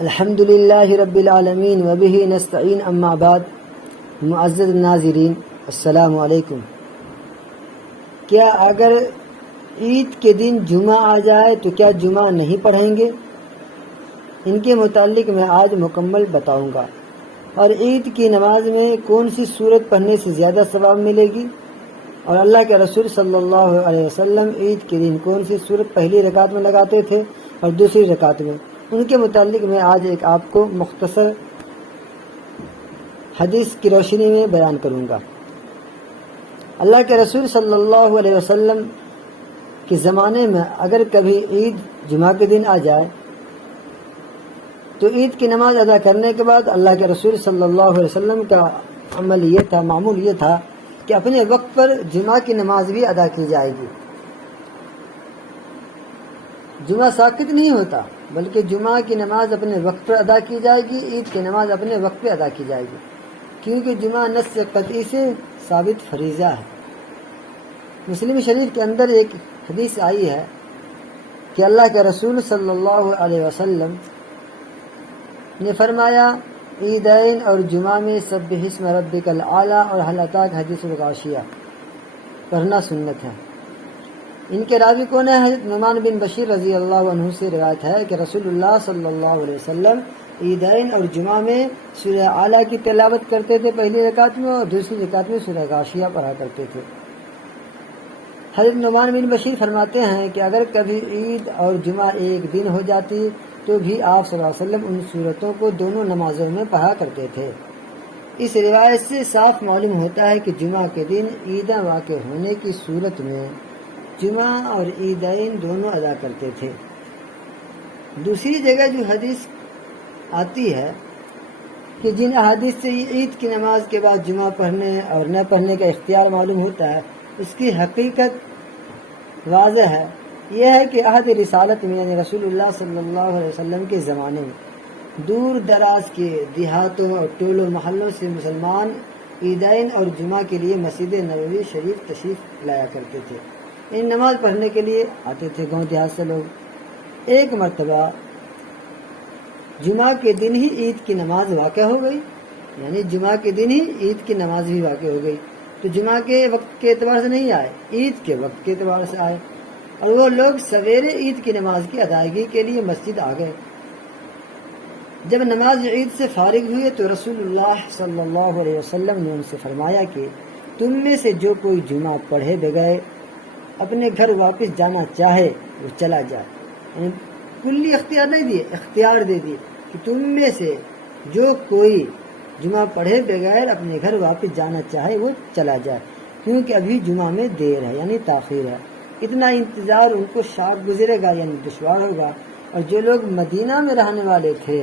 الحمد للہ رب العالمین وبہ نستعین اما بعد۔ معزز ناظرین السلام علیکم۔ کیا اگر عید کے دن جمعہ آ جائے تو کیا جمعہ نہیں پڑھیں گے؟ ان کے متعلق میں آج مکمل بتاؤں گا، اور عید کی نماز میں کون سی سورت پڑھنے سے زیادہ ثواب ملے گی، اور اللہ کے رسول صلی اللہ علیہ وسلم عید کے دن کون سی سورت پہلی رکعت میں لگاتے تھے اور دوسری رکعت میں، ان کے متعلق میں آج ایک آپ کو مختصر حدیث کی روشنی میں بیان کروں گا۔ اللہ کے رسول صلی اللہ علیہ وسلم کے زمانے میں اگر کبھی عید جمعہ کے دن آ جائے تو عید کی نماز ادا کرنے کے بعد اللہ کے رسول صلی اللہ علیہ وسلم کا معمول یہ تھا کہ اپنے وقت پر جمعہ کی نماز بھی ادا کی جائے گی۔ جمعہ ساقط نہیں ہوتا، بلکہ جمعہ کی نماز اپنے وقت پر ادا کی جائے گی، عید کی نماز اپنے وقت پہ ادا کی جائے گی، کیونکہ جمعہ نص قطعی سے ثابت فریضہ ہے۔ مسلم شریف کے اندر ایک حدیث آئی ہے کہ اللہ کے رسول صلی اللہ علیہ وسلم نے فرمایا عیدین اور جمعہ میں سبح اسم ربک الاعلی اور هل اتاک حدیث الغاشیہ پڑھنا سنت ہے۔ ان کے راوی کون ہے؟ حضرت نعمان بن بشیر رضی اللہ عنہ سے روایت ہے کہ رسول اللہ صلی اللہ علیہ وسلم عیدین اور جمعہ میں سورہ اعلیٰ کی تلاوت کرتے تھے پہلی رکعت میں، اور دوسری رکعت میں سورہ غاشیہ پڑھا کرتے تھے۔ حضرت نعمان بن بشیر فرماتے ہیں کہ اگر کبھی عید اور جمعہ ایک دن ہو جاتی تو بھی آپ صلی اللہ علیہ وسلم ان صورتوں کو دونوں نمازوں میں پڑھا کرتے تھے۔ اس روایت سے صاف معلوم ہوتا ہے کہ جمعہ کے دن عیدیں واقع ہونے کی صورت میں جمعہ اور عیدین دونوں ادا کرتے تھے۔ دوسری جگہ جو حدیث آتی ہے کہ جن احادیث سے عید کی نماز کے بعد جمعہ پڑھنے اور نہ پڑھنے کا اختیار معلوم ہوتا ہے، اس کی حقیقت واضح ہے۔ یہ ہے کہ عہد رسالت میں یعنی رسول اللہ صلی اللہ علیہ وسلم کے زمانے میں دور دراز کے دیہاتوں اور ٹولوں محلوں سے مسلمان عیدین اور جمعہ کے لیے مسجد نبوی شریف تشریف لایا کرتے تھے، ان نماز پڑھنے کے لیے آتے تھے گاؤں دیہات سے لوگ۔ ایک مرتبہ جمعہ کے دن ہی عید کی نماز واقع ہو گئی، یعنی جمعہ کے دن ہی عید کی نماز بھی واقع ہو گئی، تو جمعہ کے وقت کے اعتبار سے نہیں آئے، عید کے وقت کے اعتبار سے آئے، اور وہ لوگ سویرے عید کی نماز کی ادائیگی کے لیے مسجد آ گئے۔ جب نماز عید سے فارغ ہوئے تو رسول اللہ صلی اللہ علیہ وسلم نے ان سے فرمایا کہ تم میں سے جو کوئی جمعہ پڑھے بغیر اپنے گھر واپس جانا چاہے وہ چلا جائے، یعنی کلی اختیار نہیں دیے، اختیار دے دیے کہ تم میں سے جو کوئی جمعہ پڑھے بغیر اپنے گھر واپس جانا چاہے وہ چلا جائے، کیونکہ ابھی جمعہ میں دیر ہے یعنی تاخیر ہے۔ اتنا انتظار ان کو شاق گزرے گا یعنی دشوار ہوگا۔ اور جو لوگ مدینہ میں رہنے والے تھے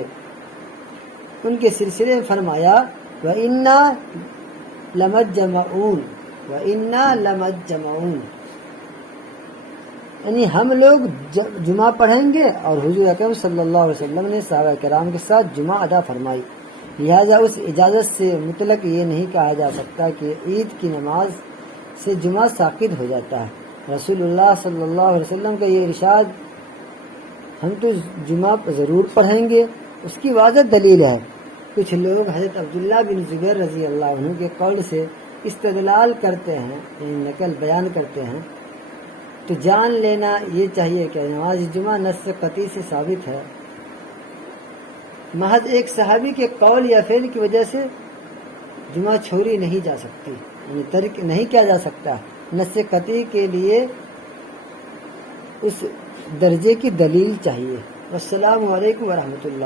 ان کے سلسلے میں فرمایا وَإِنَّا لَمَجْمَعُونَ وَإِنَّا لَمَجْمَعُونَ، یعنی ہم لوگ جمعہ پڑھیں گے، اور حضور اکرم صلی اللہ علیہ وسلم نے صحابہ کرام کے ساتھ جمعہ ادا فرمائی۔ لہذا اس اجازت سے مطلق یہ نہیں کہا جا سکتا کہ عید کی نماز سے جمعہ ساقط ہو جاتا ہے۔ رسول اللہ صلی اللہ علیہ وسلم کا یہ ارشاد ہم تو جمعہ ضرور پڑھیں گے، اس کی واضح دلیل ہے۔ کچھ لوگ حضرت عبداللہ بن زبیر رضی اللہ عنہ کے قول سے استدلال کرتے ہیں، یعنی نقل بیان کرتے ہیں، تو جان لینا یہ چاہیے کہ نماز جمعہ نص قطعی سے ثابت ہے۔ محض ایک صحابی کے قول یا فعل کی وجہ سے جمعہ چھوڑی نہیں جا سکتی، یعنی ترک نہیں کیا جا سکتا۔ نص قطعی کے لیے اس درجے کی دلیل چاہیے۔ السلام علیکم ورحمۃ اللہ۔